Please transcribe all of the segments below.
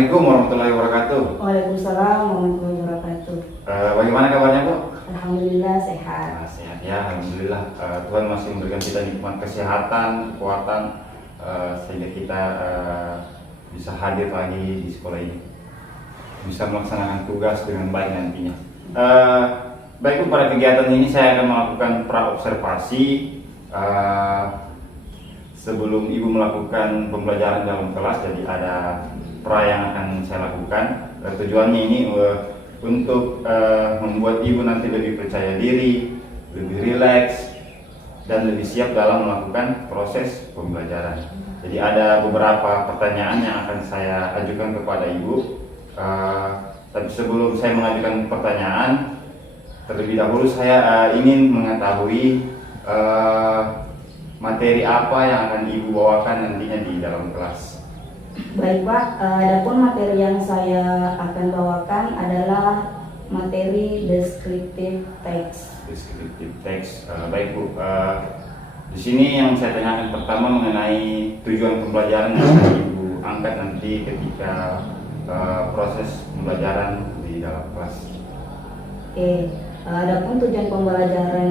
Assalamualaikum warahmatullahi wabarakatuh. Waalaikumsalam warahmatullahi wabarakatuh. Bagaimana kabarnya, Bu? Alhamdulillah sehat. Sehat ya, alhamdulillah. Tuhan masih memberikan kita nikmat kesehatan, kekuatan, sehingga kita bisa hadir lagi di sekolah ini, bisa melaksanakan tugas dengan baik nantinya. Baik, Bu, pada kegiatan ini saya akan melakukan pra-observasi sebelum Ibu melakukan pembelajaran dalam kelas. Jadi ada pra yang akan saya lakukan. Tujuannya ini untuk membuat Ibu nanti lebih percaya diri, lebih rileks, dan lebih siap dalam melakukan proses pembelajaran. Jadi ada beberapa pertanyaan yang akan saya ajukan kepada Ibu. Tapi sebelum saya mengajukan pertanyaan, terlebih dahulu saya ingin mengetahui materi apa yang akan Ibu bawakan nantinya di dalam kelas. Baik Pak, adapun materi yang saya akan bawakan adalah materi descriptive text. Descriptive text. Baik, Bu. Di sini yang saya tanyakan pertama mengenai tujuan pembelajaran yang akan Ibu angkat nanti ketika proses pembelajaran di dalam kelas. Oke, adapun tujuan pembelajaran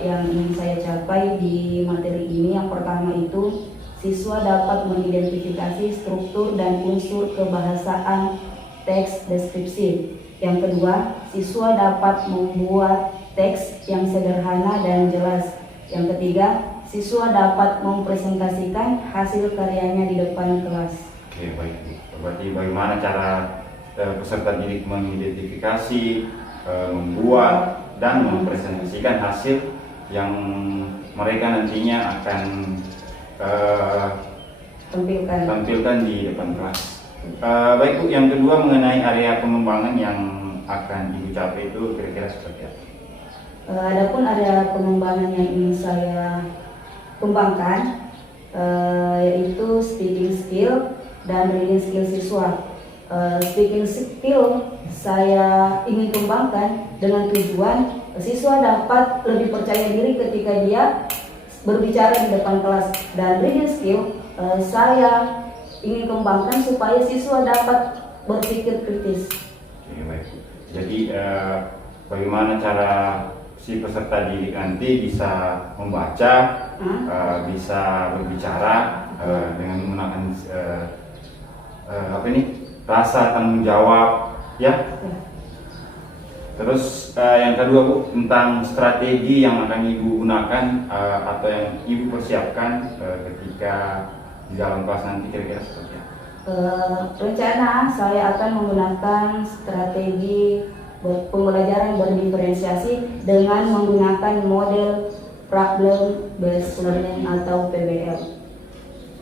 yang ingin saya capai di materi ini, yang pertama itu siswa dapat mengidentifikasi struktur dan unsur kebahasaan teks deskripsi. Yang kedua, siswa dapat membuat teks yang sederhana dan jelas. Yang ketiga, siswa dapat mempresentasikan hasil karyanya di depan kelas. Oke, baik. Berarti bagaimana cara peserta didik mengidentifikasi, membuat, dan mempresentasikan hasil yang mereka nantinya akan tampilkan di depan kelas. Baik, Bu, yang kedua mengenai area pengembangan yang akan Ibu capai itu kira-kira seperti apa? Adapun area pengembangan yang ingin saya kembangkan yaitu speaking skill dan reading skill siswa. Speaking skill saya ingin kembangkan dengan tujuan siswa dapat lebih percaya diri ketika dia berbicara di depan kelas, dan reading skill saya ingin kembangkan supaya siswa dapat berpikir kritis. Oke, baik. Jadi bagaimana cara si peserta didik nanti bisa membaca, bisa berbicara dengan menggunakan rasa tanggung jawab, ya. Terus yang kedua, Bu, tentang strategi yang akan Ibu gunakan atau yang Ibu persiapkan ketika di dalam kelas nanti kira-kira seperti apa? Rencana saya akan menggunakan strategi pembelajaran berdiferensiasi dengan menggunakan model problem based learning atau PBL.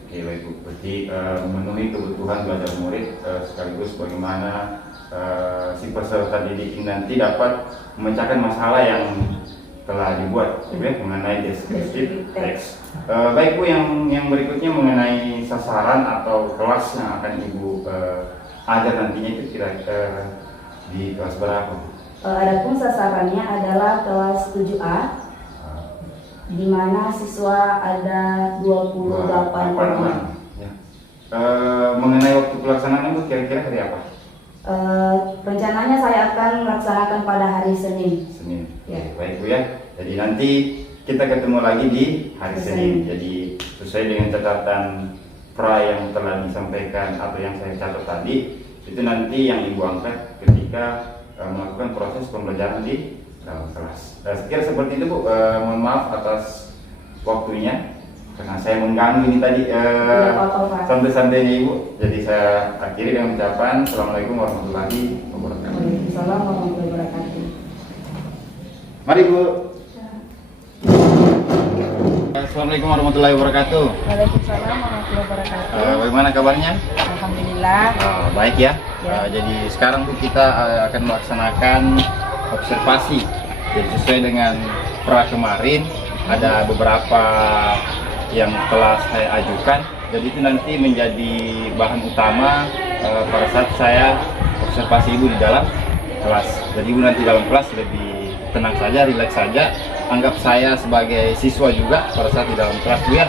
Oke, baik, Bu. Berarti memenuhi kebutuhan belajar murid sekaligus bagaimana si peserta didik ini nanti dapat memecahkan masalah yang telah dibuat mengenai descriptive text. Baik, Bu, yang berikutnya mengenai sasaran atau kelas yang akan Ibu ajar nantinya itu kira-kira di kelas berapa? Adapun sasarannya adalah kelas 7A, di mana siswa ada 28 orang. Ya. Mengenai waktu pelaksanaan, Bu, kira-kira hari apa? Rencananya saya akan melaksanakan pada hari Senin. Senin. Ya. Baik, Bu, ya. Jadi nanti kita ketemu lagi di hari Senin. Jadi sesuai dengan catatan pra yang telah disampaikan atau yang saya catat tadi, itu nanti yang Ibu angkat ketika melakukan proses pembelajaran di dalam kelas. Sekira seperti itu, Bu. Mohon maaf atas waktunya karena saya mengganggu ini tadi santai-santainya Ibu. Jadi saya akhiri dengan ucapan Assalamualaikum warahmatullahi wabarakatuh. Waalaikumsalam warahmatullahi wabarakatuh. Mari, Bu. Assalamualaikum warahmatullahi wabarakatuh. Waalaikumsalam warahmatullahi wabarakatuh. Bagaimana kabarnya? Alhamdulillah. Baik ya. Jadi sekarang, Bu, kita akan melaksanakan observasi. Jadi sesuai dengan pra kemarin ada beberapa yang telah saya ajukan. Jadi itu nanti menjadi bahan utama pada saat saya observasi Ibu di dalam kelas. Jadi Ibu nanti dalam kelas lebih tenang saja, rileks saja. Anggap saya sebagai siswa juga pada saat di dalam kelas, Bu, ya.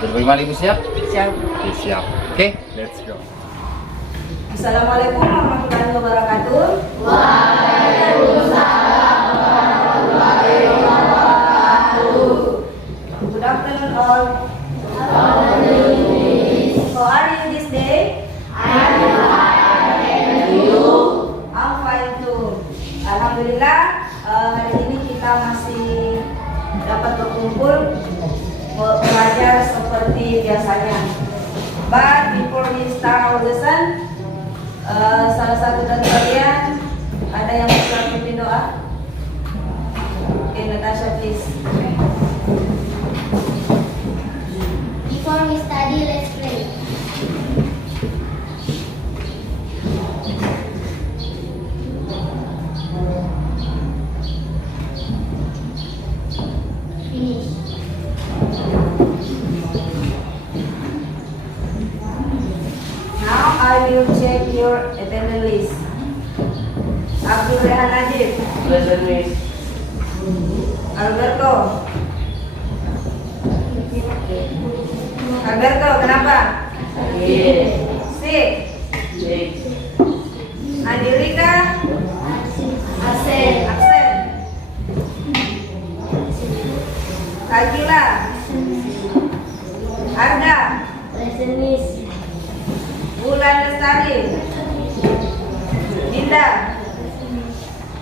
Jadi bagaimana, Ibu, siap? Siap. Oke, siap. Oke, let's go. Assalamualaikum warahmatullahi wabarakatuh. Good afternoon all. How are you this day? I'm fine too. Alhamdulillah, hari ini kita masih dapat berkumpul belajar seperti biasanya. But before we start our lesson, salah satu dari kalian ada yang bisa pimpin doa? Okay, Natasha please. Before we study, let's pray. Finish. Now I will check your attendance list. Abdul Rehan Najib, Present Miss. Alberto. Alberto, kenapa? Yes. Sik. Six. Andirika, Absent. absen. Akila, Arga, Present Miss. Bulan Lestari, Dinda,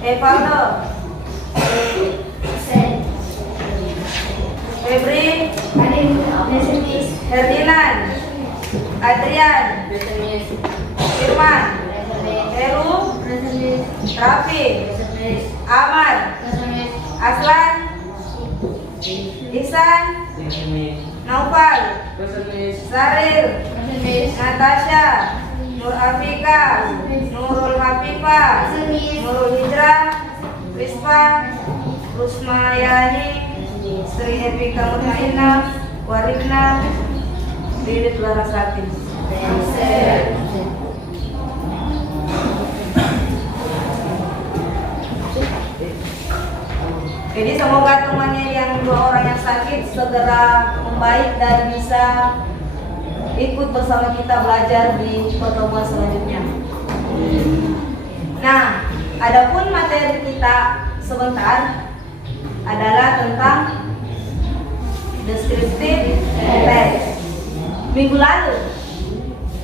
Evaldo, Absent. Febri, Present Miss. Ferdinand, Adrian, Present Miss. Firman, Present Miss. Heru, Present Miss. Rafi, Present Miss. Ahmad, Present Miss. Aslan, Ihsan, Present Miss. Naufal, Present Miss. Saril, Present Miss. Natasha, Nur Afika, Nurul Hafifah, Nurul Hijrah, Rispa, Rusmayani, Sri Epika Mutmainah, Warifna, Didit Larasati. Jadi semoga temannya yang 2 orang yang sakit segera membaik dan bisa ikut bersama kita belajar di pertemuan selanjutnya. Nah, adapun materi kita sebentar adalah tentang descriptive text. Minggu lalu,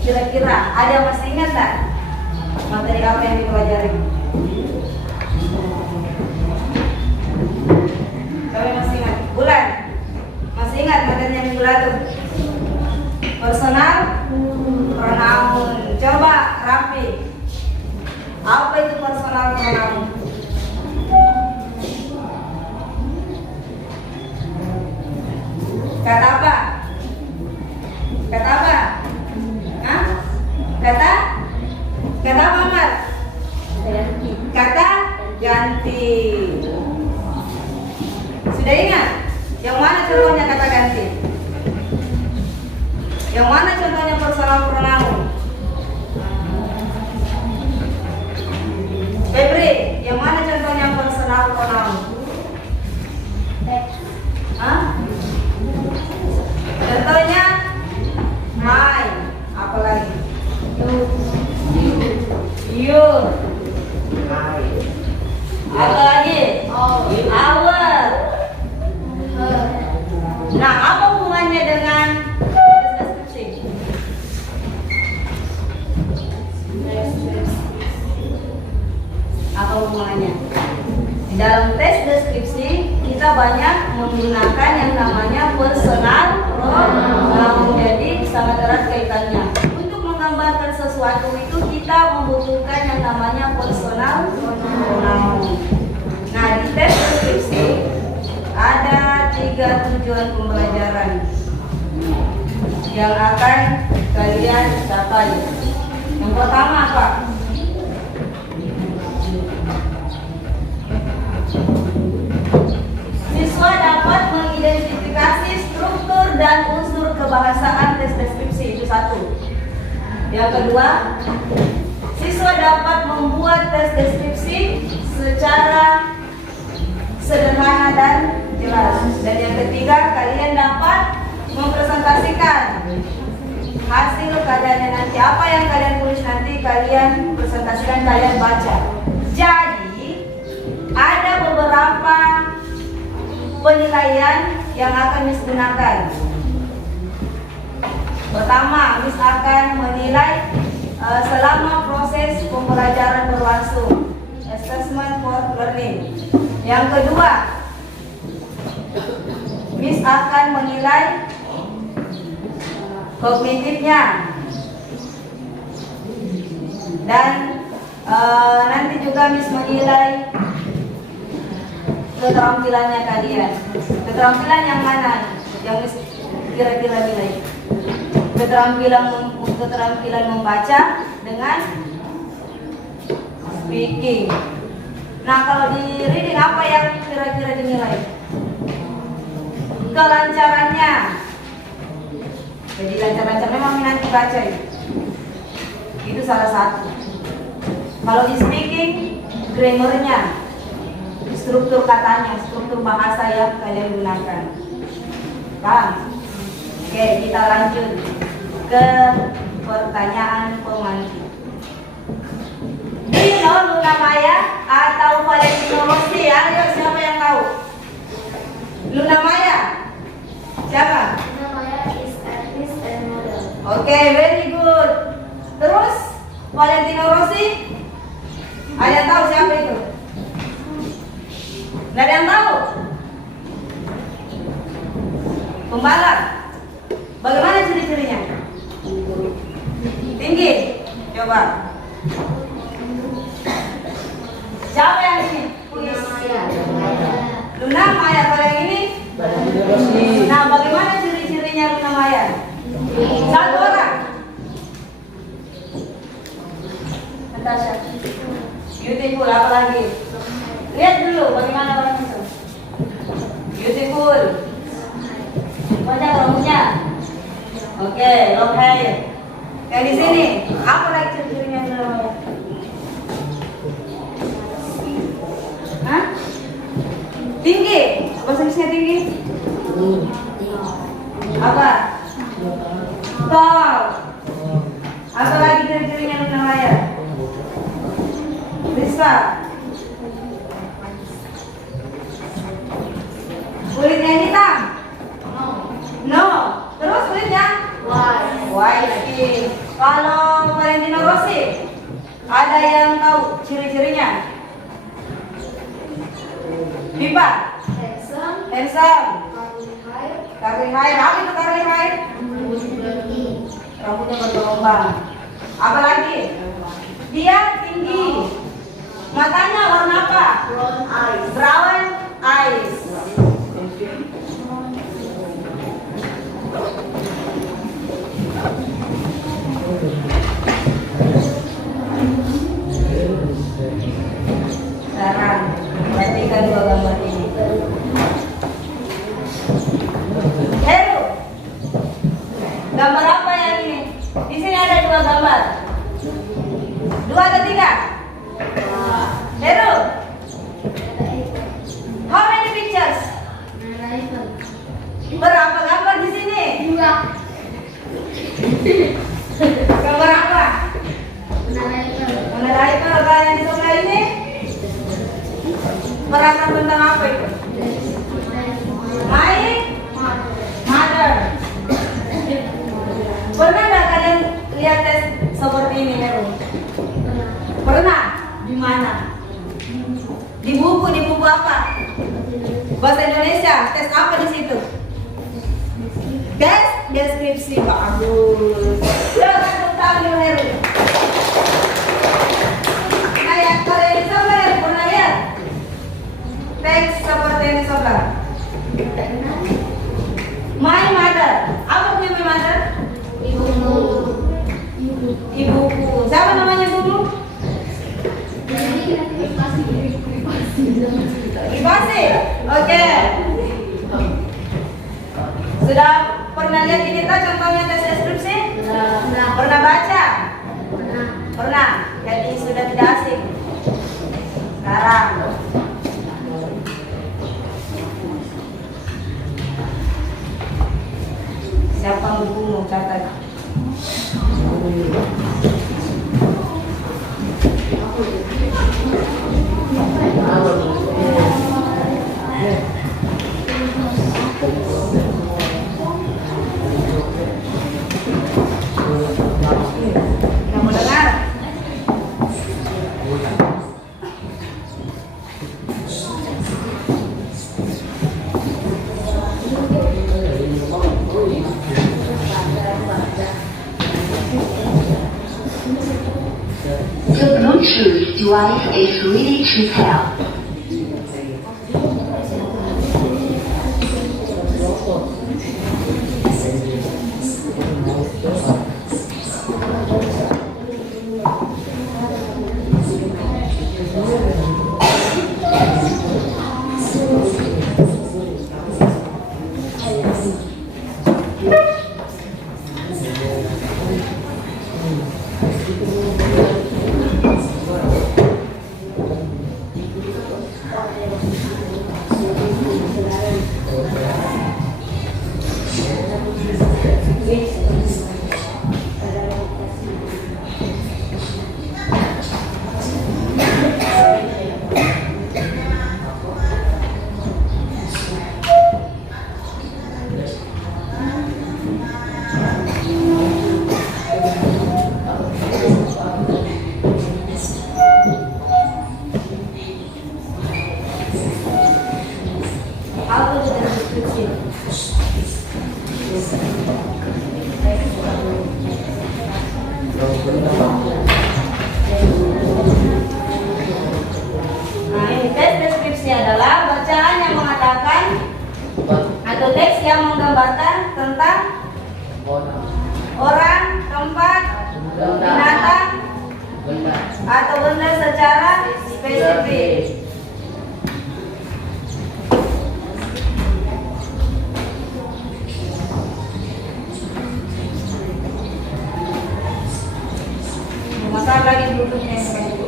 kira-kira ada yang masih ingat tak materi apa yang dipelajari? Kami masih ingat. Bulan, masih ingat materinya minggu lalu? Personal pronoun. Coba Rafi, apa itu personal pronoun? Kata apa? Kata apa? Hah? Kata? Kata apa, Mat? Kata ganti. Sudah ingat? Yang mana contohnya kata ganti? Yang mana contohnya personal pronoun? Febri, yang mana contohnya personal pronoun? Hah? Contohnya my, apa lagi? You. Apa lagi? Our. Nah, apa hubungannya dengan deskripsi? Apa hubungannya? Di dalam tes deskripsi kita banyak menggunakan yang namanya personal pronoun. Jadi sangat erat kaitannya. Untuk menggambarkan sesuatu itu kita membutuhkan yang namanya personal pronoun. Nah, di tes deskripsi ada 3 tujuan pembelajaran yang akan kalian capai. Yang pertama apa? Siswa dapat mengidentifikasi struktur dan unsur kebahasaan tes deskripsi, itu 1. Yang kedua, siswa dapat membuat tes deskripsi secara sederhana dan jelas. Dan yang ketiga, kalian dapat mempresentasikan hasil karyanya nanti. Apa yang kalian tulis nanti kalian presentasikan, kalian baca. Jadi ada beberapa penilaian yang akan Miss gunakan. Pertama, Miss akan menilai selama proses pembelajaran berlangsung, assessment for learning. Yang kedua, Miss akan menilai kognitifnya, dan nanti juga Miss menilai keterampilannya kalian. Keterampilan yang mana yang Miss kira-kira nilai? Keterampilan membaca dengan speaking. Nah, kalau di reading apa yang kira-kira dinilai? Kelancarannya. Jadi lancar-lancar memang nanti baca itu salah satu. Kalau di speaking, grammarnya, struktur katanya, struktur bahasa yang kalian gunakan. Paham? Oke, kita lanjut ke pertanyaan pemantik. Do you know Luna Maya atau Valentino Rossi? Ayo, siapa yang tahu? Luna Maya? Siapa? Luna Maya is artist and model. Oke, very good. Terus Valentino Rossi? Ada yang tahu siapa itu? Nggak ada yang tahu? Pembalap. Bagaimana ciri-cirinya? Tinggi. Coba. Siapa yang ini? Luna Maya. Luna Maya. Kalau yang ini? Nah, bagaimana ciri-cirinya Luna Maya? Satu orang. Natasha. Beautiful. Apa lagi? Lihat dulu bagaimana orang itu. Beautiful. Banyak rambutnya. Oke, long hair. Kayak di sini. Apa lagi ciri-cirinya Luna Maya? Hah? Tinggi. Bahasa Inggrisnya tinggi? Apa? Tall. Apa lagi ciri-cirinya Luna Maya? Rizka. Kulitnya hitam? No. Terus kulitnya? White skin. Kalau Valentino Rossi, ada yang tahu ciri-cirinya? Pipa? Handsome. Curly hair. Apa itu curly hair? Rambutnya bergelombang. Apa lagi? Dia tinggi. Matanya warna apa? Brown eyes. Sekarang perhatikan dua gambar ini. Heru, gambar apa yang ini? Di sini ada dua gambar. Dua atau tiga? Heru, how many pictures? Berapa gambar di sini? Gambar apa? Mengenai apa yang di sebelah ini? Berapa tentang apa itu? My mother. Pernah nggak kalian lihat tes seperti ini, Heru? Pernah? Di mana? Di buku apa? Bahasa Indonesia. Tes apa di situ? Tes deskripsi. Bagus. Silakan tepuk tangan dulu, Heru. Kayak kalian di sebelah, Heru pernah lihat? Teks seperti ini sebelah. My mother. Apa punya my mother? Ibuku. Siapa namanya dulu? Privasi. Oke. Sudah pernah lihat ini tak contohnya tes deskripsi? Pernah baca? Pernah. Jadi sudah tidak asing. Sekarang siapa bukumu catat? Bluetooth device is ready to pair. Nah, ini teks deskripsi adalah bacaan yang mengatakan atau teks yang menggambarkan tentang orang, tempat, binatang, atau benda secara spesifik. Masalah lagi bluetoothnya yang kayak gitu.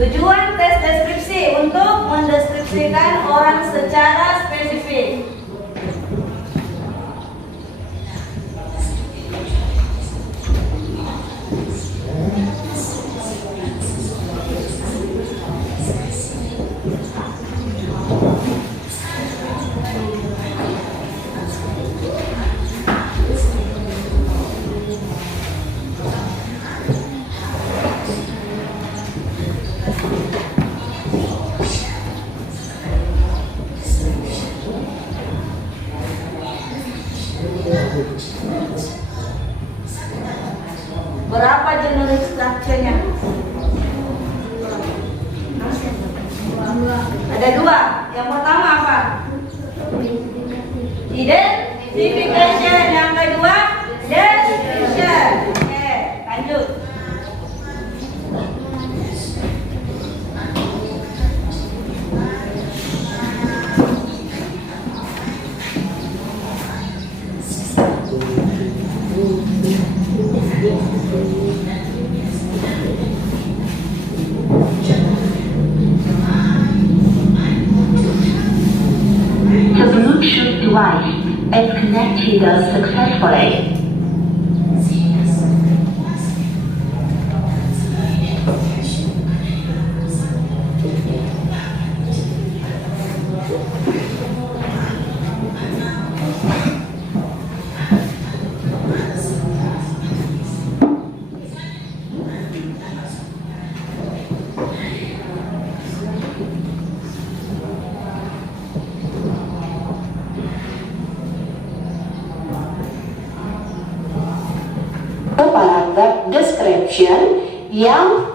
Tujuan tes deskripsi untuk mendeskripsikan orang secara spesifik. Berapa generik structure-nya? Ada dua. Yang pertama apa? Identification. Yang kedua, description. Oke, lanjut. The Bluetooth device is connected successfully. Paragraf description yang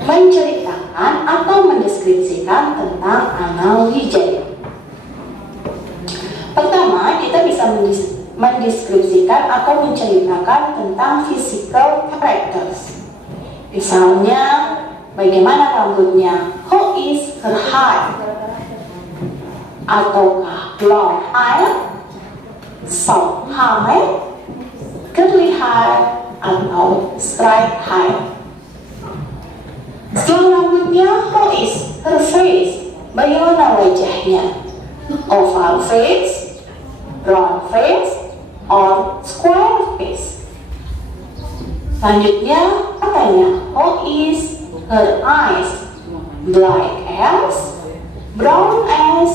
menceritakan atau mendeskripsikan tentang Anal Wijaya. Pertama, kita bisa mendeskripsikan atau menceritakan tentang physical characters. Misalnya, bagaimana rambutnya, how is her hair, ataukah long hair, soft hair, curly hair, atau straight hair. Setelah rambutnya, how is her face, bagaimana wajahnya, oval face, round face, or square face. Selanjutnya, katanya, how is her eyes, black as, brown as,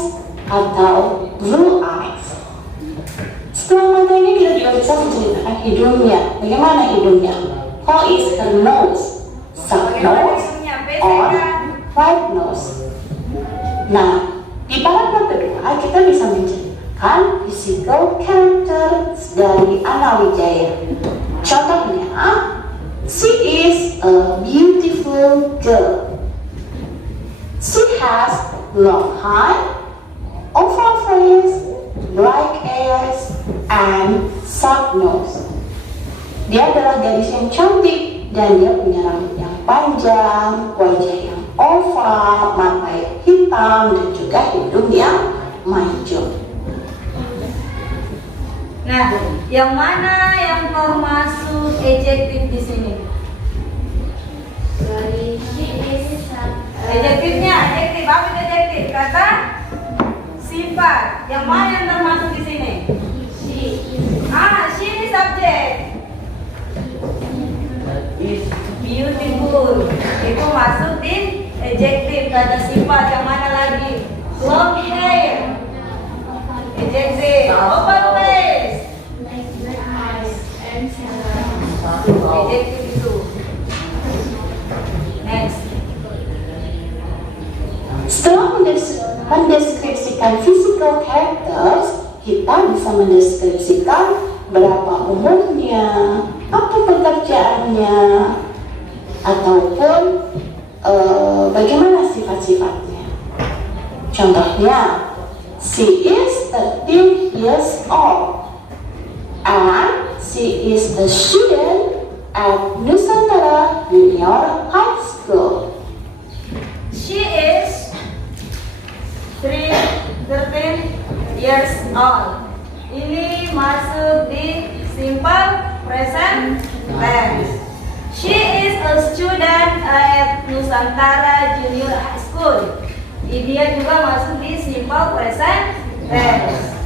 atau blue eyes. Setelah mata ini kita juga bisa menceritakan hidungnya. Bagaimana hidungnya? How is her nose? Soft nose or white nose? Nah, di paragraf kedua kita bisa menceritakan physical character dari Anal Wijaya. Contohnya, she is a beautiful girl. She has long hair, oval face, black ears, and sharp nose. Dia adalah gadis yang cantik dan dia punya rambut yang panjang, wajah yang oval, mata yang hitam, dan juga hidung yang mancung. Nah, yang mana yang termasuk adjektif di sini? Adjektifnya, adjektif apa itu adjektif? Kata sifat. Yang mana yang termasuk di sini? She ini subjek. Beautiful. Itu masuk di adjektif. Kata sifat yang mana lagi? Long hair. Adjektif. Open face. Adjektif itu. Next. Setelah mendeskripsikan physical characters, kita bisa mendeskripsikan berapa umurnya, apa pekerjaannya, ataupun bagaimana sifat-sifatnya. Contohnya, she is 13 years old and she is a student at Nusantara Junior High School. She is 13 years old. Ini masuk di simple present tense. She is a student at Nusantara Junior High School. Dia juga masuk di simple present tense.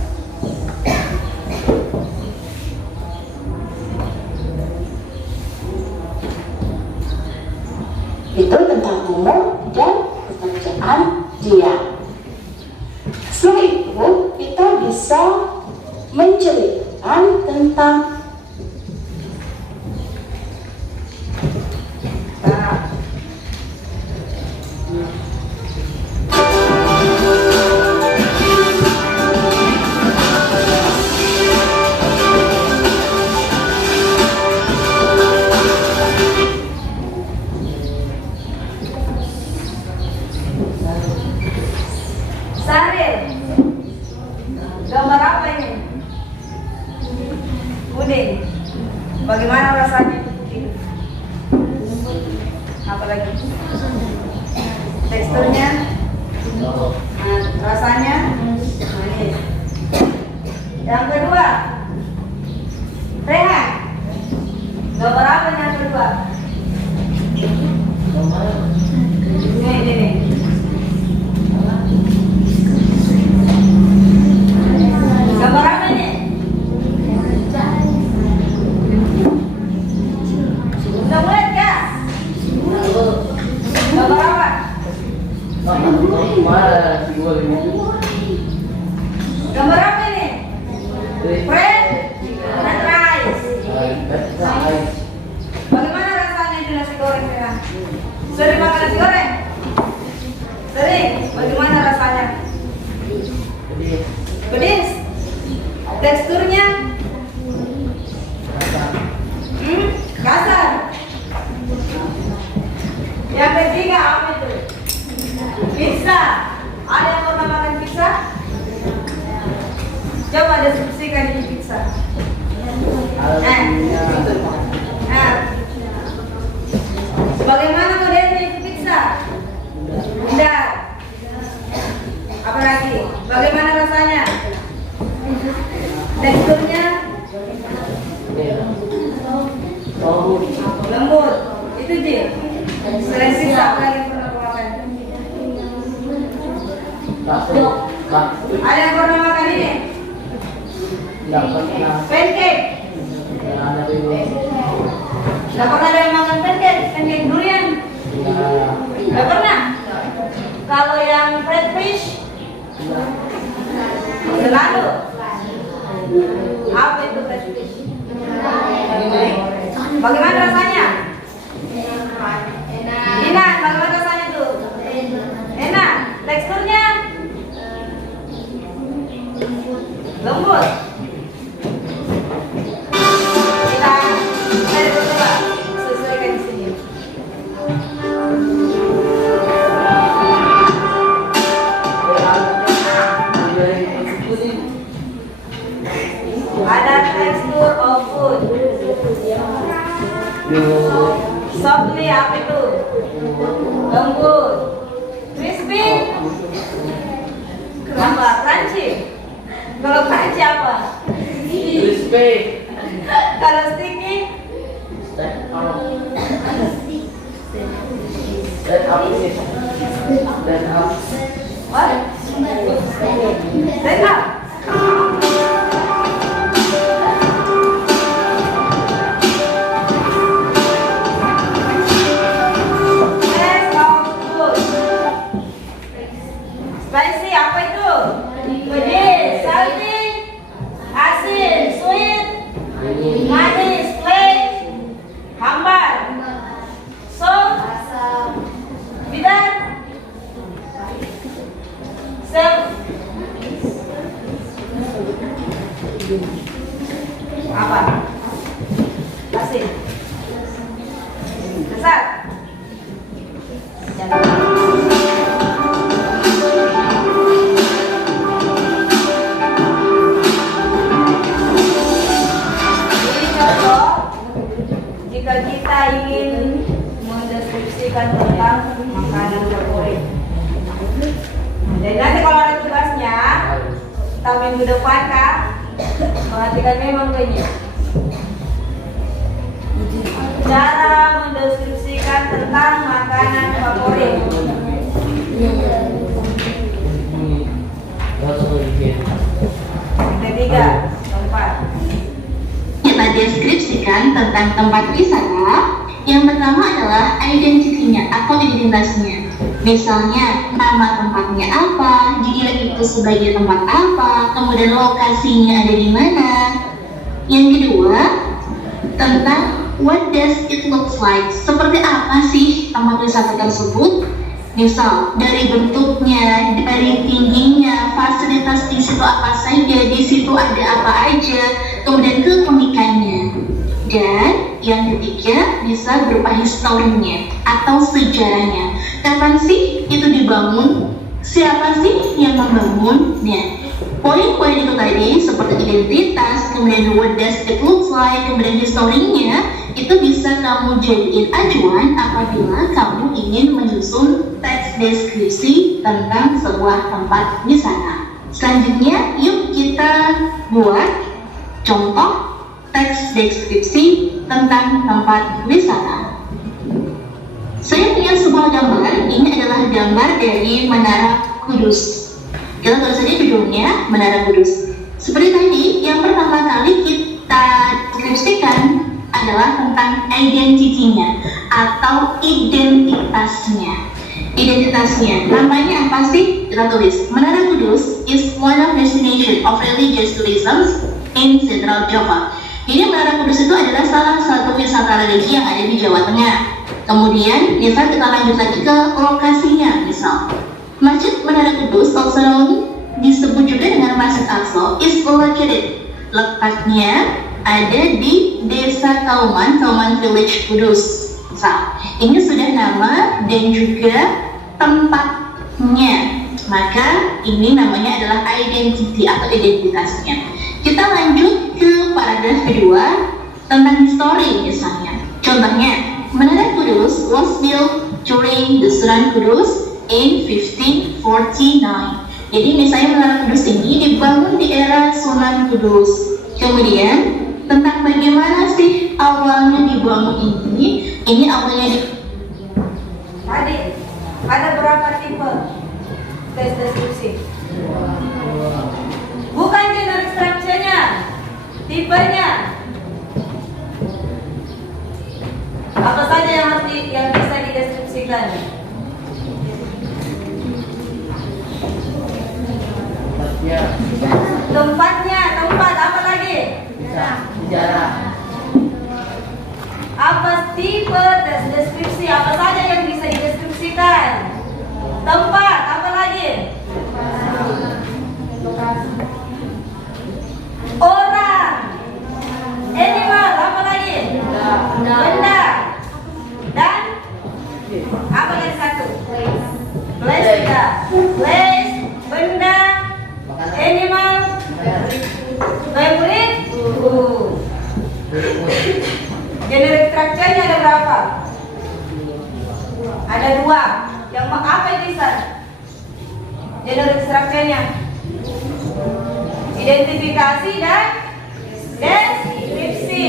Itu tentang umur dan pekerjaan dia. Setelah itu kita bisa menceritakan tentang Saril. Gambar apa ini? Puding. Bagaimana rasanya itu puding? Apa lagi? Teksturnya? Nah, rasanya? Manis. Yang kedua, Rehan. Gambar apa yang kedua? Ini. Gambar apa ini? Udah mulai ya? Gambar apa? Gambar apa ini? Fried rice. Bagaimana rasanya itu nasi goreng sekarang? Sering makan nasi goreng? Sering. Bagaimana rasanya? Pedis. Teksturnya? Kasar. Yang ketiga apa itu? Pizza. Ada yang pernah makan pizza? Coba deskripsikan ini pizza. Bagaimana modelnya itu pizza? Indah. Apa lagi? Bagaimana rasanya? Teksturnya? Lembut. Itu Ji. Selain pizza apa lagi yang pernah makan? Ada yang pernah makan ini? Pancake. Gak pernah ada yang makan pancake durian? Gak pernah? Kalau yang fried fish? Selalu. Apa itu fried fish? Bagaimana rasanya? Enak. Bagaimana rasanya tuh? Enak. Teksturnya? Lembut. Kita lembut. Crispy. Apa? Crunchy. Kalau crunchy apa? Crispy. Kalau sticky? Stand up. Stand up. Stand up. What? Stand up. Taste of food. Spicy apa itu? Pedas, salty, asin, sweet, manis, plain, hambar, sour, bitter, apa? Asin. Besar. Ini contoh jika kita ingin mendeskripsikan tentang makanan favorit. Jadi nanti kalau ada tugasnya, kita minggu depan Kak, perhatikan memang begini. Cara mendeskripsikan tentang makanan favorit. Yang ketiga, tempat. Kita deskripsikan tentang tempat wisata. Yang pertama adalah identitinya atau identitasnya. Misalnya nama tempatnya apa, dilihat itu sebagai tempat apa, kemudian lokasinya ada di mana. Yang kedua, tentang what does it looks like. Seperti apa sih tempat wisata tersebut? Misal dari bentuknya, dari tingginya, fasilitas di situ apa saja, di situ ada apa aja, kemudian keunikannya. Dan yang ketiga bisa berupa historinya atau sejarahnya. Kapan sih itu dibangun? Siapa sih yang membangunnya? Poin-poin itu tadi seperti identitas, kemudian what does it looks like, kemudian historinya, itu bisa kamu jadiin acuan apabila kamu ingin menyusun teks deskripsi tentang sebuah tempat wisata. Selanjutnya, yuk kita buat contoh teks deskripsi tentang tempat wisata. Saya punya sebuah gambar. Ini adalah gambar dari Menara Kudus. Kita tulis saja judulnya Menara Kudus. Seperti tadi, yang pertama kali kita deskripsikan adalah tentang identitinya atau identitasnya. Identitasnya, namanya apa sih? Kita tulis Menara Kudus is one of destination of religious tourism in Central Java. Jadi Menara Kudus itu adalah salah satu wisata religi yang ada di Jawa Tengah. Kemudian, misal kita lanjut lagi ke lokasinya, misal Masjid Menara Kudus, also disebut juga dengan Masjid Aqsa, is located. Letaknya ada di Desa Kauman, Kauman Village Kudus. Misal, ini sudah nama dan juga tempatnya. Maka ini namanya adalah identity atau identitasnya. Kita lanjut ke paragraf kedua tentang history misalnya. Contohnya, Menara Kudus was built during the Sunan Kudus in 1549. Jadi misalnya Menara Kudus ini dibangun di era Sunan Kudus. Kemudian tentang bagaimana sih awalnya dibangun ini awalnya Tadi ada berapa tipe tes deskripsi? Bukan generic structure-nya, tipenya. Apa saja yang bisa dideskripsikan? Tempatnya, tempat apa lagi? Sejarah. Apa tipe tes deskripsi? Apa saja yang bisa dideskripsikan? Tempat, apa lagi? Orang, animal, apa lagi? Benda, dan apa lagi satu? Place juga. Place, benda, animal, favorite. Generic structure-nya ada berapa? Ada 2. Yang apa itu Isan? Generic structure-nya. Identifikasi dan deskripsi.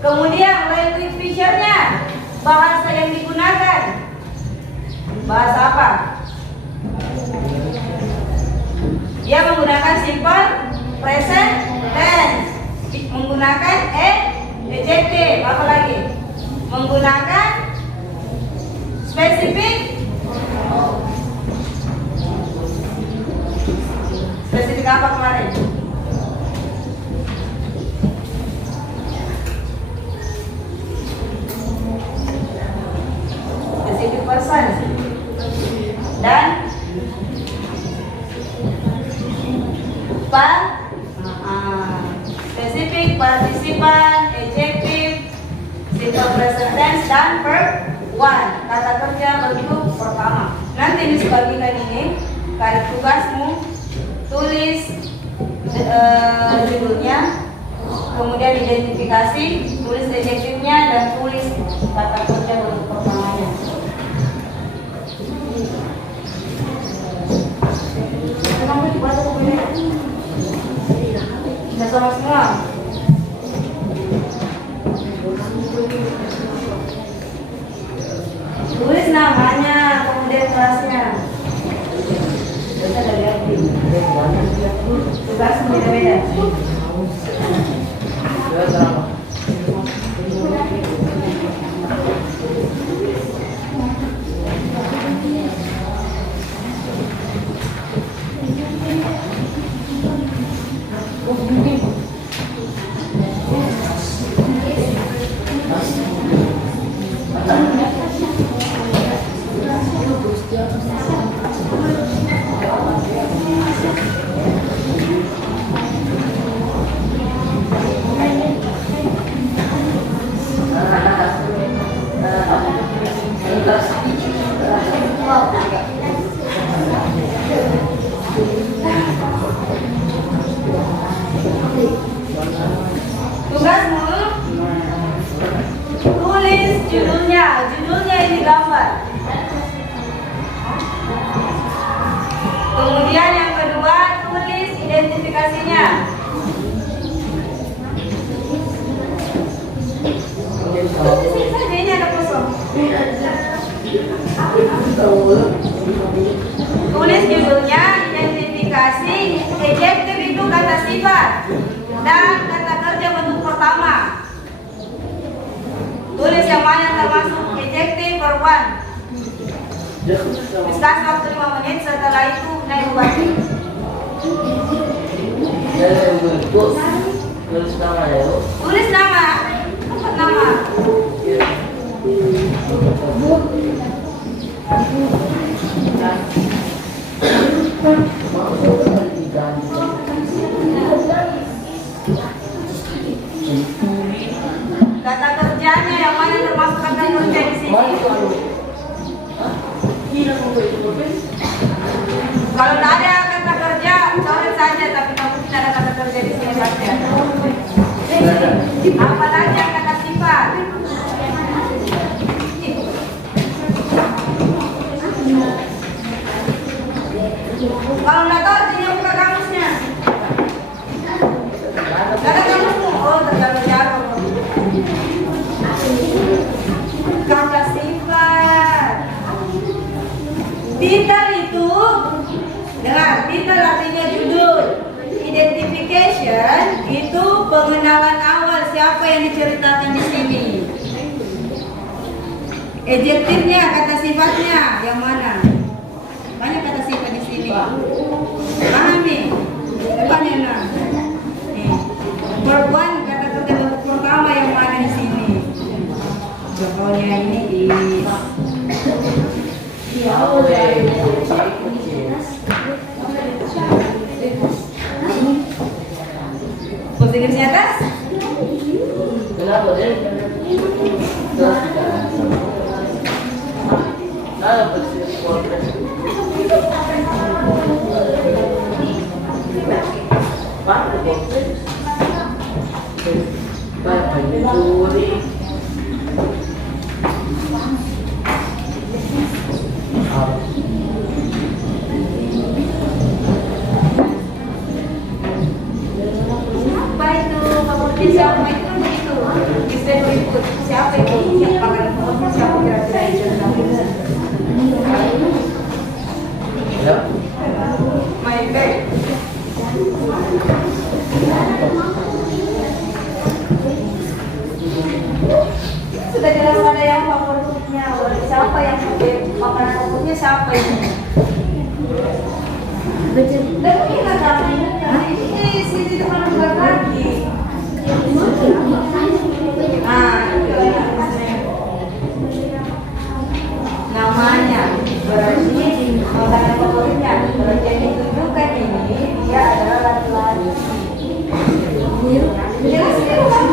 Kemudian language feature-nya. Bahasa yang digunakan. Bahasa apa? Dia menggunakan simple present tense. Menggunakan adjective. Apa lagi? Menggunakan spesifik. Spesifik apa kemarin? Spesifik person dan spesifik partisipan, adjective, simple present tense dan verb one. Kata kerja bentuk pertama. Nanti dibagikan ini. Kali tugasmu tulis judulnya, kemudian identifikasi, tulis adjektifnya dan tulis kata kerja bentuk pertamanya. Kamu dibaca bukunya? Sudah sama semua? Tulis namanya, kemudian kelasnya. Bisa dari lagi. Tugas beda-beda. Tugasmu tulis judulnya. Judulnya ini gambar. Kemudian yang kedua tulis identifikasinya. Tulis saja, ini ada kosong. Tulis judulnya, identifikasi, adjektif itu kata sifat dan kata kerja bentuk pertama. Tulis yang mana termasuk adjektif verb one. Diskus waktu 5 menit, setelah itu naik bagi. Tulis nama ya. Tulis nama. Tempat nama. Kata kerjanya yang mana termasuk kata kerja di sini? Kalau tidak ada kata kerja, coret saja. Tapi kamu tidak ada kata kerja di sini saja. Apalagi yang kata sifat. Kalau tidak tahu, artinya buka kamusnya. Tidak ada kamusmu. Oh, terjauh-jauh. Kata sifat. Titel itu, dengar, titel artinya judul. Identification itu pengenalan awal siapa yang diceritakan di sini. Adjektifnya, kata sifatnya yang mana? Banyak kata sifat di sini. Pahami? Depan ya, verb one, kata kerja bentuk pertama yang mana di sini? Contohnya ini is. Bahasa Inggrisnya atas? Kenapa deh? Apa itu favoritnya siapa itu kan begitu. Bisa berikut siapa itu yang makanan favoritnya siapa kira-kira itu. Ya. Main back. Sudah jelas mana yang favoritnya. Siapa yang makanan favoritnya siapa ini? Dan ini ini sini depan bukan lagi. Nah, namanya berarti makanan favoritnya. Berarti yang ditunjukkan ini dia adalah laki-laki. Jelas ini bukan?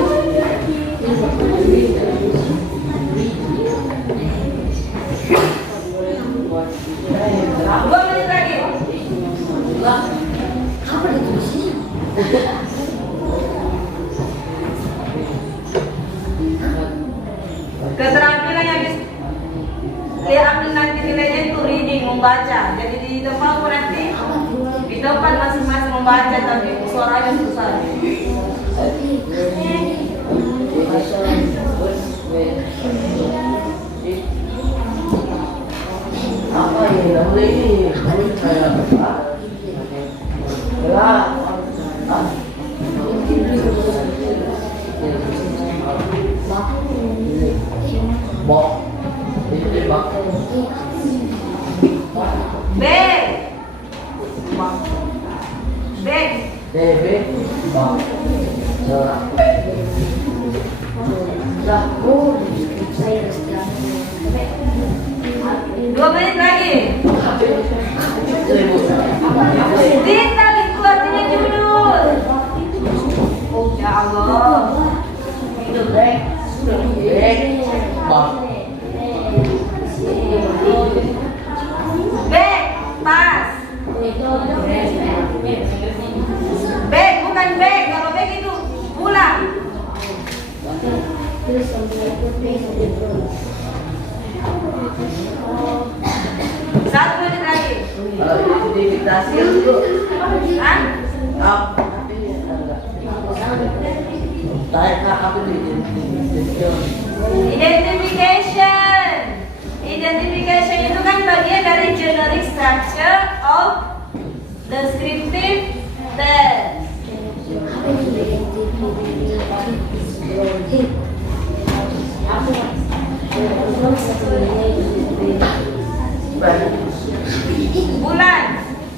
Dua menit lagi. Apa ditulisnya? Keterampilan yang diambil nanti nilainya itu reading, membaca. Jadi di tempatku nanti di tempat masing-masing membaca, tapi suaranya susah. Apa ini namanya ini? Kayak apa? Gerak. Bok. Ini bak. Beg. Beg. DB. Bak. Gerak. Lah, oh, saya harus jalan. 2 menit lagi. Apa? Dita itu artinya judul. Ya Allah. Itu break. Break. Bak. Beg, tas. Beg bukan beg. Kalau beg itu pulang. Satu menit lagi. Kalau identifikasi itu Hah? apa? Tarik apa itu Identification. Identification itu kan bagian dari generic structure of descriptive text. Bulan,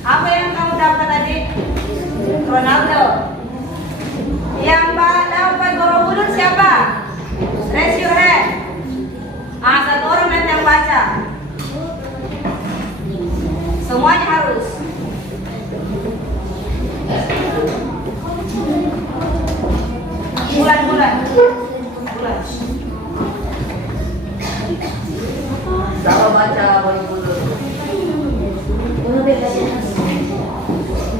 apa yang kamu dapat tadi? Ronaldo. Yang dapat Borobudur siapa? Raise your hand. Satu orang nanti yang baca. Semuanya harus. Bulan. Sama baca Borobudur.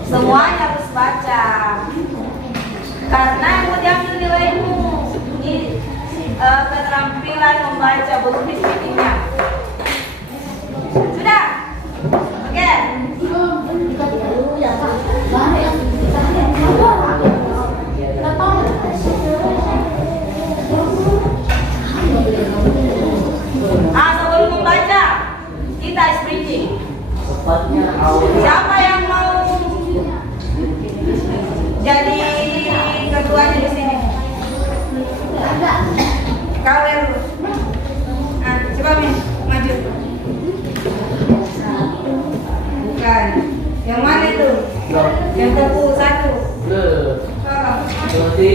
Semuanya harus baca. Karena mau diambil nilaimu. Ini keterampilan membaca buku speakingnya. Sudah? Oke. Sebelum membaca, kita speaking. Tepatnya awal. Siapa yang mau jadi ketuanya di sini? Kau Heru. Coba maju. Bukan. Yang mana itu? Yang tepu satu. Jadi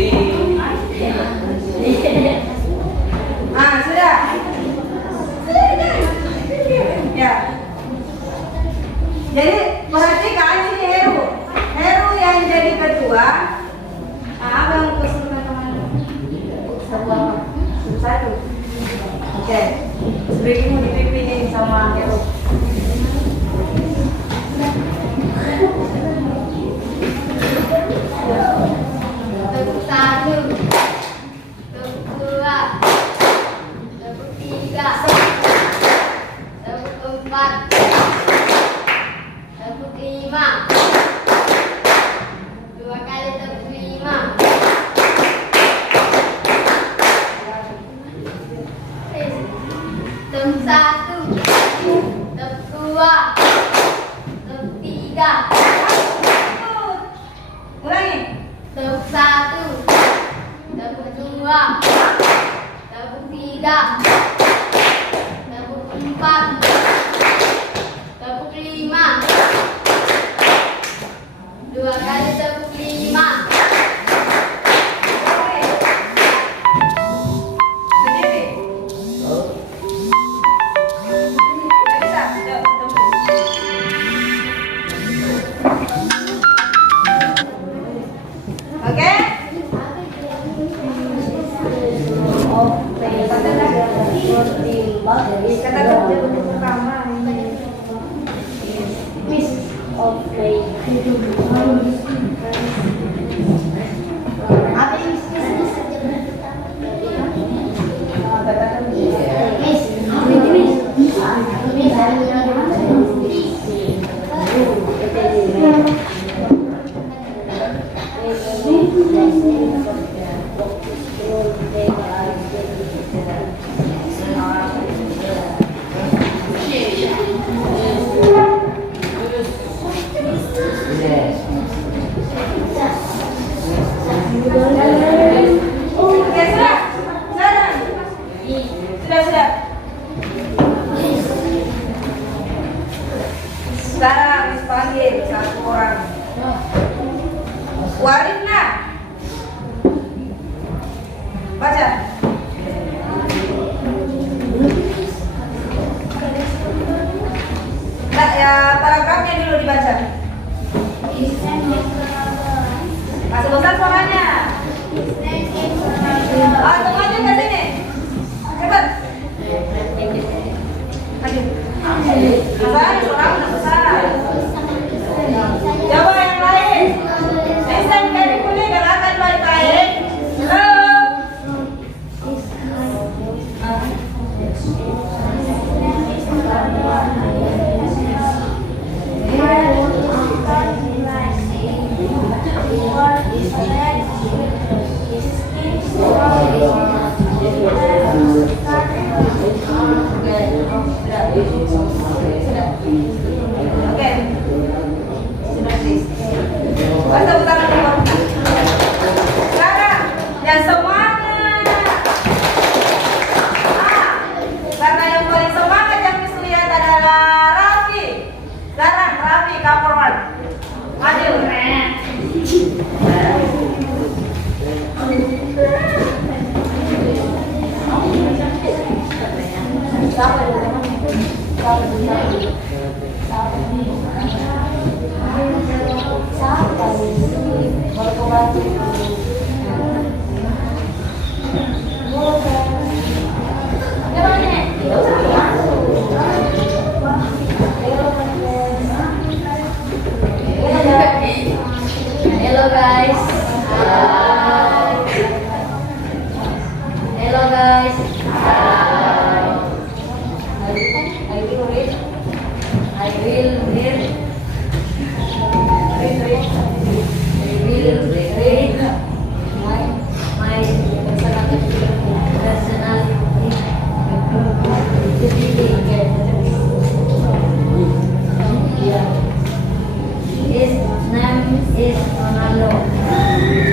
Sudah. Ya. Jadi perhatikan ini Heru. Heru yang jadi ketua. Abang pesan teman satu. Oke. Sebelum dipimpin sama Heru. Tepuk 1, tepuk 2, tepuk 3, tepuk 4. tiga. Ulangi. Tepuk satu. Tepuk dua. Tepuk tiga. Tepuk empat. Tepuk lima. Dua kali tepuk lima. Berdiri. Bisa. Oke. Kata kerja untuk pertama Miss of play. Apa yang miss Oke, sudah. Sudah. Sekarang dipanggil satu orang. Warina. Baca. Nah, ya paragrafnya dulu dibaca. Masih besar suaranya. Ah, tunggu aja ke sini. Cepat. Maju. Besar, suara udah besar. Coba yang lain. Bisa dari kulit dan akan baik-baik. Halo. Oke. Sudah sih. Basta tangan dulu. Sekarang yang semuanya. Karena yang paling semangat yang bisa lihat adalah Raffi. Sekarang Raffi kapan? Maju. Hello guys. Hello guys. I will read my His name is Ronaldo.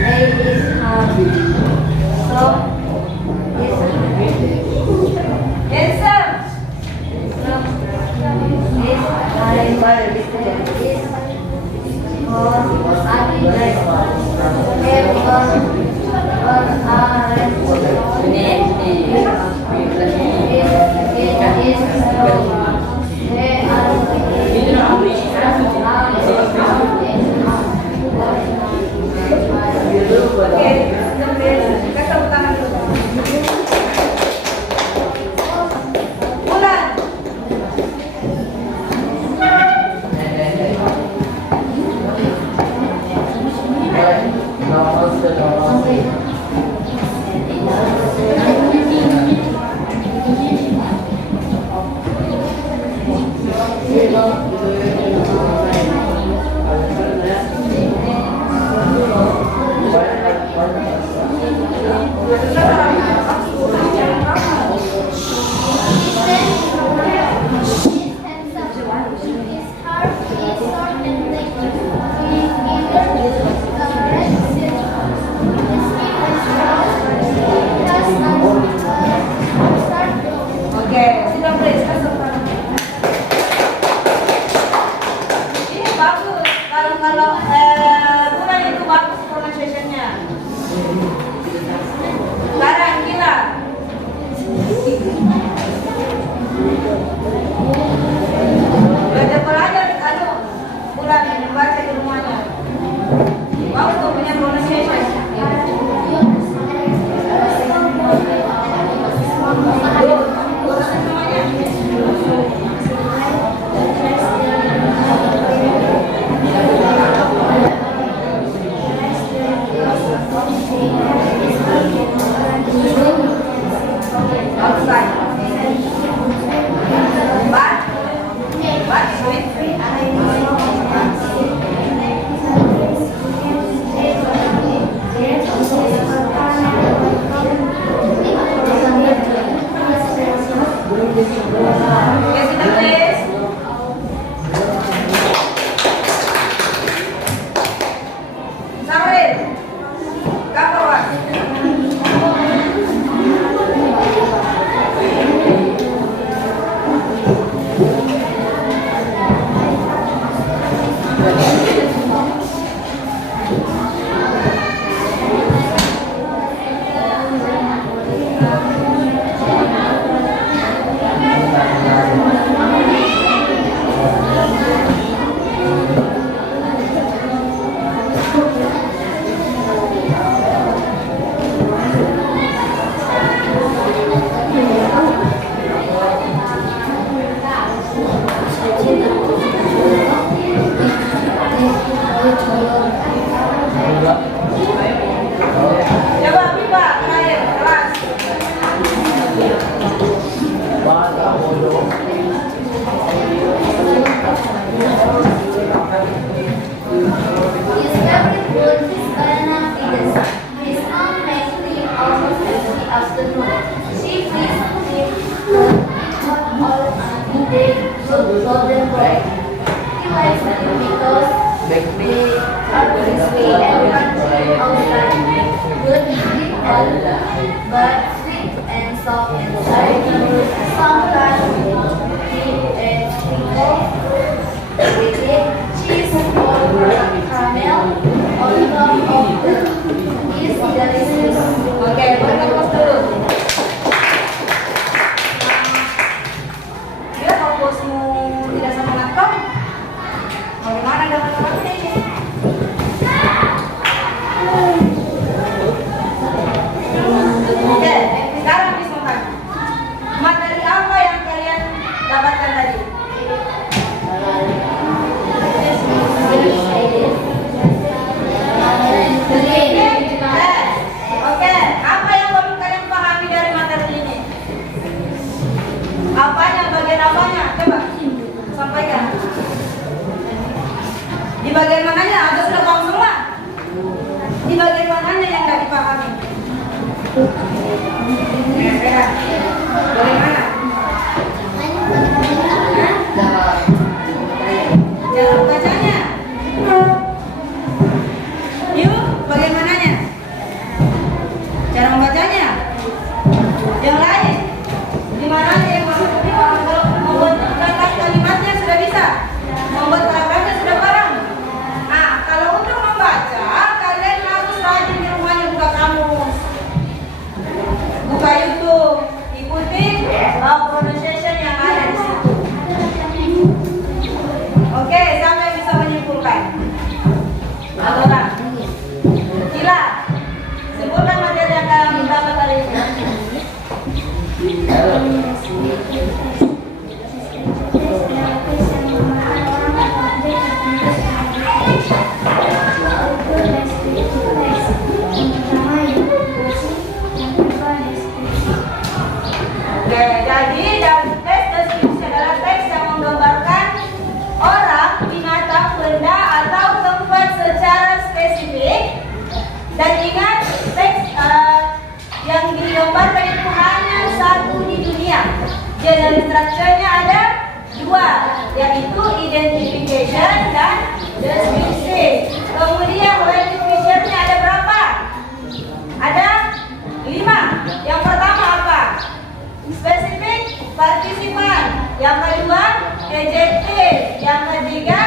A is Harvey. So is Handsome. Oke, kasih tepuk tangan dulu. Bulan. His heart is short and bagus. Kalau bulan itu bagus pronunciation-nya. Sekarang gila. Belajar pelajar, bulan baca di rumahnya. Bagus tuh punya pronunciation. But sweet and soft inside, sometimes sweet and sprinkles with it, cheese or caramel on top of it is delicious. Oke, fokus dulu. Dia kalau bosmu tidak semangat kau, bagaimana dengan orangnya ini? Oke, sekarang bismillah. Materi apa yang kalian dapatkan tadi? Oke, apa yang baru kalian pahami dari materi ini? Apanya, bagian apanya? Coba sampaikan. Di bagian mananya? Ada sudah paham semua? Di bagian mananya yang tidak dipahami? Bagaimana? Cara membacanya? Yuk, bagaimananya? Cara membacanya? Yang lain? Gimana yang membuat kalimatnya sudah bisa? Membuat paragrafnya sudah paham? Nah, kalau untuk membaca, kalian harus rajin di rumahnya buka kamus, buka YouTube, ikuti pronunciation yang ada di situ. Oke, siapa yang bisa menyimpulkan? Orang. Gila. Simpulkan materi yang kalian dapat hari ini. Oke, jadi dari teks deskripsi adalah teks yang menggambarkan orang, binatang, benda, atau tempat secara spesifik. Dan ingat, teks yang digambarkan itu hanya satu di dunia. General structure-nya ada dua, yaitu identification dan description. Kemudian relative feature-nya ada berapa? Ada 5. Yang pertama apa? Spesifik, partisipan. Yang kedua, adjective. Yang ketiga,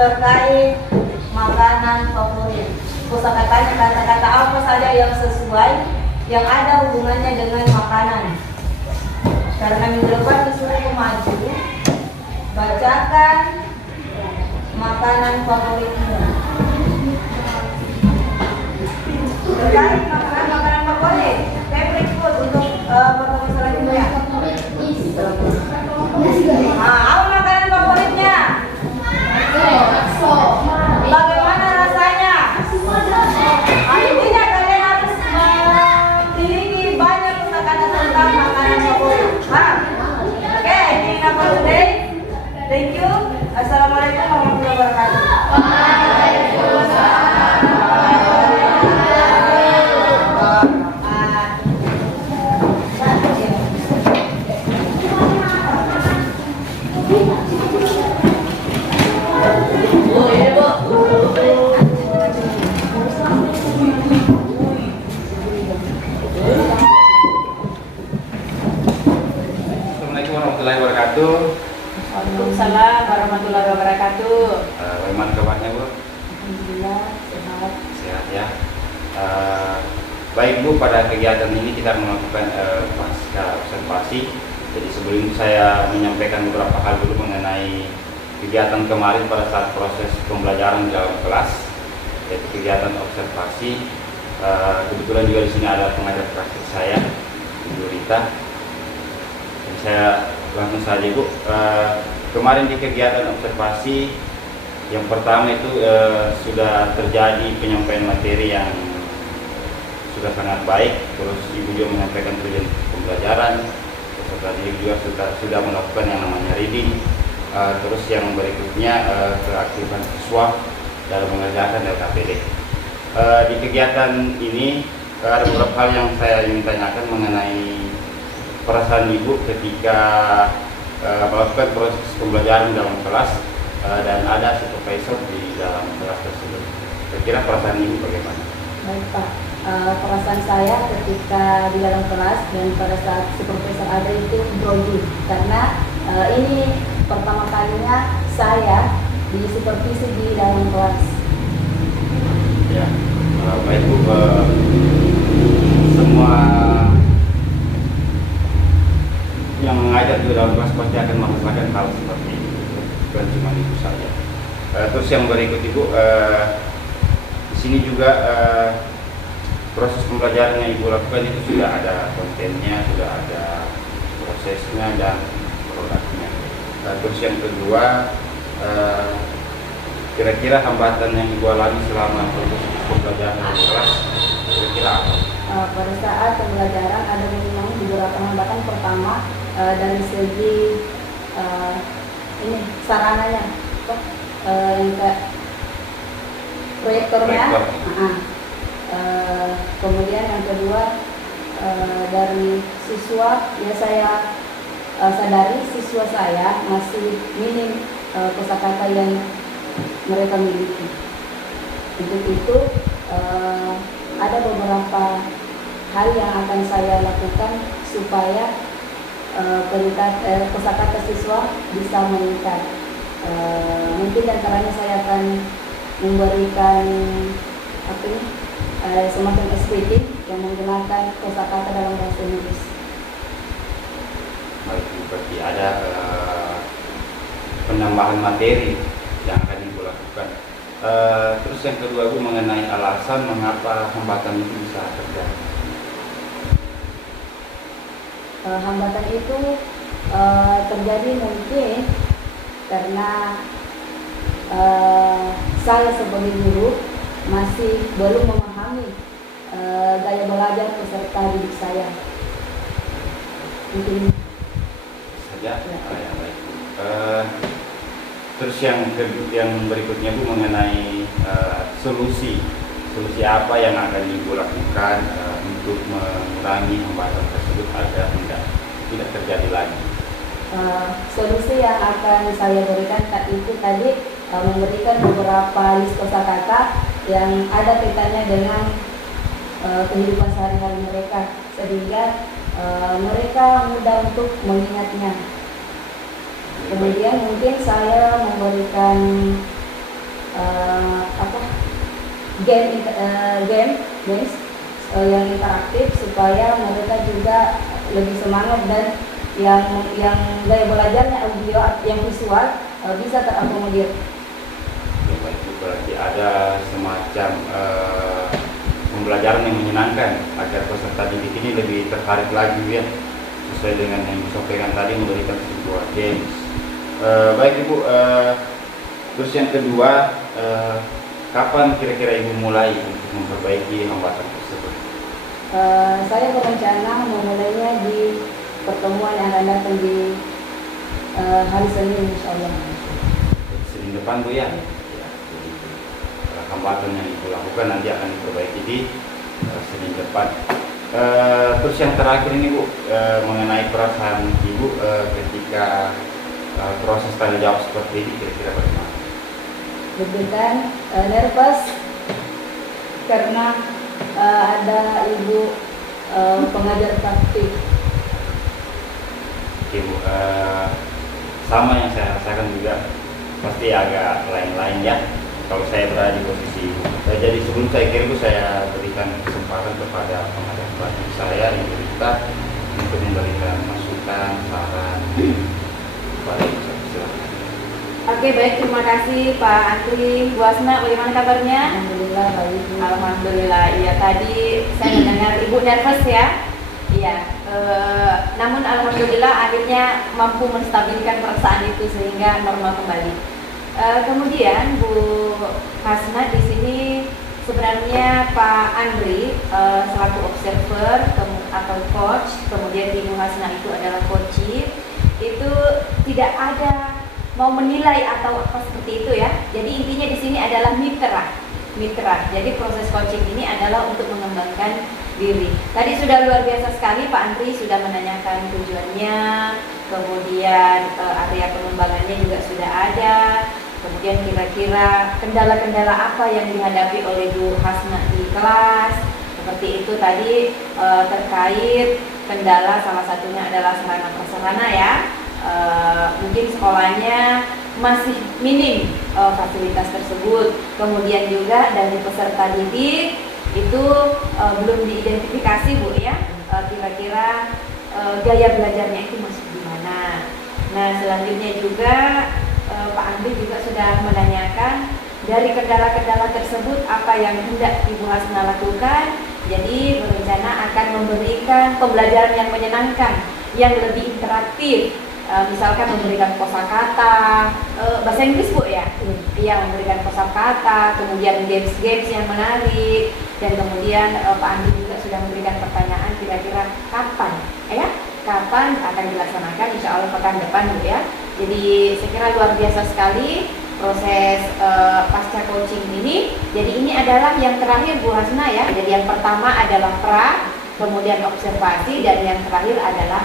terkait makanan favorit. Kosakatanya kata-kata apa saja yang sesuai, yang ada hubungannya dengan makanan. Karena minggu depan disuruh maju, bacakan makanan favoritmu. Terkait makanan favorit, favorite food untuk pertemuan selanjutnya. Apa makanan favoritnya? Bagaimana rasanya? Intinya kalian harus memiliki banyak kosakata tentang makanan favorit. Oke, ini apa today? Thank you. Assalamualaikum warahmatullahi wabarakatuh. Bu, ini Bu. Assalamualaikum warahmatullahi wabarakatuh. Waalaikumsalam warahmatullahi wabarakatuh. Bagaimana kabarnya Bu? Alhamdulillah sehat. Sehat ya. Baik Bu, pada kegiatan ini kita melakukan pasca observasi. Jadi sebelum itu saya menyampaikan beberapa hal dulu mengenai kegiatan kemarin pada saat proses pembelajaran di dalam kelas, yaitu kegiatan observasi. Kebetulan juga di sini ada pengajar praktik saya, Ibu Rita. Dan saya langsung saja Bu. Kemarin di kegiatan observasi yang pertama itu sudah terjadi penyampaian materi yang sudah sangat baik. Terus Ibu juga menyampaikan tujuan pembelajaran. Peserta didik juga sudah melakukan yang namanya reading. Terus yang berikutnya keaktifan siswa dalam mengerjakan LKPD. Di kegiatan ini ada beberapa hal yang saya ingin tanyakan mengenai perasaan Ibu ketika melakukan proses pembelajaran dalam kelas dan ada supervisor di dalam kelas tersebut. Kira-kira perasaan Ibu bagaimana? Baik Pak, perasaan saya ketika di dalam kelas dan pada saat supervisor ada itu grogi karena ini pertama kalinya saya disupervisi di dalam kelas. Ya, baik Bu, semua yang mengajar di dalam kelas pasti akan merasakan hal seperti itu, bukan cuma Ibu saja. Terus yang berikut Ibu, di sini juga proses pembelajaran yang Ibu lakukan itu sudah ada kontennya, sudah ada prosesnya dan produknya. Terus yang kedua, kira-kira hambatan yang Ibu alami selama proses pembelajaran di kelas, kira-kira apa? Pada saat pembelajaran ada memang beberapa hambatan. Pertama dari segi ini sarananya, yang kayak proyektornya. Proyektor. Kemudian yang kedua dari siswa, ya saya sadari siswa saya masih minim kosakata yang mereka miliki. Untuk itu ada beberapa hal yang akan saya lakukan supaya kosakata siswa bisa meningkat. Mungkin antaranya saya akan memberikan semacam SPT yang menggunakan kosakata dalam bahasa Inggris. Baik, berarti ada penambahan materi yang akan Ibu lakukan. Terus yang kedua Bu, mengenai alasan mengapa hambatan itu bisa terjadi. Hambatan itu terjadi mungkin karena saya sebagai guru masih belum memahami gaya belajar peserta didik saya. Mungkin Saja. Ya, baik. Terus yang berikutnya Bu, mengenai solusi apa yang akan Ibu lakukan untuk mengurangi hambatan tersebut agar tidak terjadi lagi. Solusi yang akan saya berikan itu tadi memberikan beberapa list kosakata yang ada kaitannya dengan kehidupan sehari-hari mereka sehingga mereka mudah untuk mengingatnya. Kemudian mungkin saya memberikan apa games yang interaktif supaya mereka juga lebih semangat dan yang gaya belajarnya audio yang visual bisa terakomodir. Ya, baik, itu berarti ada semacam pembelajaran yang menyenangkan agar peserta didik ini lebih tertarik lagi ya, sesuai dengan yang disampaikan tadi, memberikan sebuah games. Baik Ibu, terus yang kedua, kapan kira-kira Ibu mulai untuk memperbaiki hambatan tersebut? Saya berencana memulainya di pertemuan yang akan datang di hari Senin, insya Allah. Senin depan Bu ya. Ya, jadi hambatan yang Ibu lakukan nanti akan diperbaiki di Senin depan. Terus yang terakhir ini Bu, mengenai perasaan Ibu ketika proses tanya jawab seperti ini, kira-kira bagaimana? Deg-degan, nervous karena ada ibu pengajar taktik. Oke Bu, sama yang saya rasakan juga, pasti agak lain-lain ya kalau saya berada di posisi Ibu. Jadi sebelum saya kirim Bu, saya berikan kesempatan kepada pengajar pelatih saya Ibu Rita untuk memberikan masukan, saran kepada Ibu. Silakan. Oke, baik, terima kasih Pak Andri. Bu Hasna, bagaimana kabarnya? Alhamdulillah baik. Alhamdulillah. Iya, tadi saya mendengar Ibu nervous ya. Iya. Namun alhamdulillah akhirnya mampu menstabilkan perasaan itu sehingga normal kembali. Kemudian Bu Hasna di sini sebenarnya Pak Andri selaku observer atau coach, kemudian Ibu Hasna itu adalah coach, itu tidak ada mau menilai atau apa seperti itu ya. Jadi intinya di sini adalah mitra. Jadi proses coaching ini adalah untuk mengembangkan diri. Tadi sudah luar biasa sekali Pak Andri sudah menanyakan tujuannya, kemudian area pengembangannya juga sudah ada. Kemudian kira-kira kendala-kendala apa yang dihadapi oleh Bu Hasna di kelas. Seperti itu tadi terkait kendala salah satunya adalah sarana prasarana ya. Mungkin sekolahnya masih minim fasilitas tersebut. Kemudian juga dari peserta didik itu belum diidentifikasi Bu ya, kira-kira gaya belajarnya itu masih gimana. Nah selanjutnya juga Pak Andri juga sudah menanyakan dari kendala-kendala tersebut apa yang hendak Ibu Hasna lakukan. Jadi berencana akan memberikan pembelajaran yang menyenangkan, yang lebih interaktif. Misalkan memberikan kosakata, bahasa Inggris Bu ya, yang memberikan kosakata, kemudian games-games yang menarik, dan kemudian Pak Andi juga sudah memberikan pertanyaan kira-kira kapan akan dilaksanakan, insya Allah pekan depan Bu ya. Jadi saya kira luar biasa sekali proses pasca coaching ini. Jadi ini adalah yang terakhir Bu Hasna ya. Jadi yang pertama adalah kemudian observasi, dan yang terakhir adalah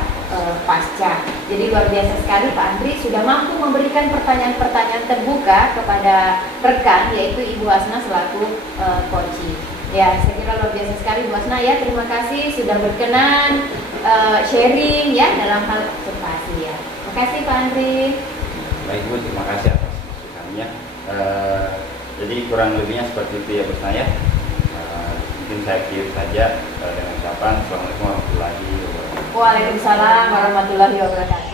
pasca. Jadi luar biasa sekali Pak Andri sudah mampu memberikan pertanyaan-pertanyaan terbuka kepada rekan, yaitu Ibu Hasna selaku coaching. Ya, saya kira luar biasa sekali Bu Hasna ya. Terima kasih sudah berkenan sharing ya dalam hal observasi ya. Terima kasih Pak Andri. Baik Bu, terima kasih atas masukannya. Jadi kurang lebihnya seperti itu ya Bu Hasna ya. Mungkin saya akhiri saja dengan ucapan Assalamualaikum warahmatullahi wabarakatuh. Waalaikumsalam warahmatullahi wabarakatuh.